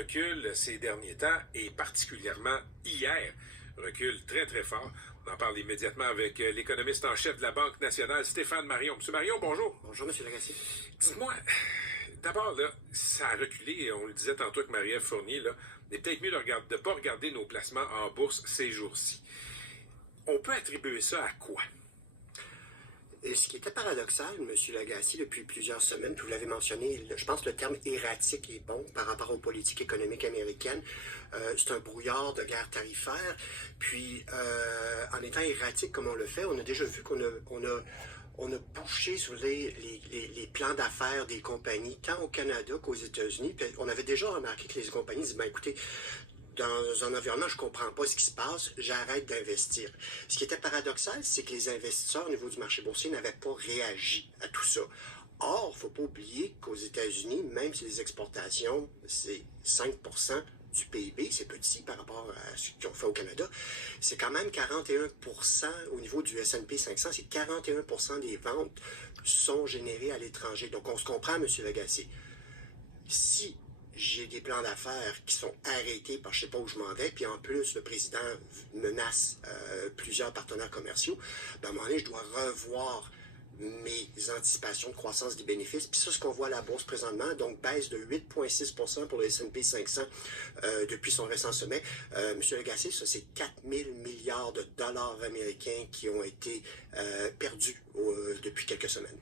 recule ces derniers temps et particulièrement hier. Recule très, très fort. On en parle immédiatement avec l'économiste en chef de la Banque nationale, Stéphane Marion. Monsieur Marion, bonjour. Bonjour, M. Lagacé. Dites-moi, d'abord, là, ça a reculé, on le disait tantôt avec Marie-Ève Fournier, là, il est peut-être mieux de ne pas regarder nos placements en bourse ces jours-ci. On peut attribuer ça à quoi? Et ce qui était paradoxal, M. Lagacé, depuis plusieurs semaines, puis vous l'avez mentionné, je pense que le terme erratique est bon par rapport aux politiques économiques américaines. C'est un brouillard de guerre tarifaire. Puis, en étant erratique comme on le fait, on a déjà vu qu'on a bouché sur les plans d'affaires des compagnies, tant au Canada qu'aux États-Unis. Puis on avait déjà remarqué que les compagnies disaient, écoutez, dans un environnement, je ne comprends pas ce qui se passe, j'arrête d'investir. Ce qui était paradoxal, c'est que les investisseurs au niveau du marché boursier n'avaient pas réagi à tout ça. Or, il ne faut pas oublier qu'aux États-Unis, même si les exportations, c'est 5% du PIB, c'est petit par rapport à ce qu'ils ont fait au Canada, c'est quand même 41% au niveau du S&P 500, c'est 41% des ventes sont générées à l'étranger. Donc, on se comprend, M. Lagacé. Si j'ai des plans d'affaires qui sont arrêtés parce que je ne sais pas où je m'en vais, puis en plus, le président menace plusieurs partenaires commerciaux, ben, à un moment donné, je dois revoir mes anticipations de croissance des bénéfices. Puis ça, ce qu'on voit à la bourse présentement, donc baisse de 8,6% pour le S&P 500 depuis son récent sommet. Monsieur Lagacé, ça, c'est 4 000 milliards de dollars américains qui ont été perdus depuis quelques semaines.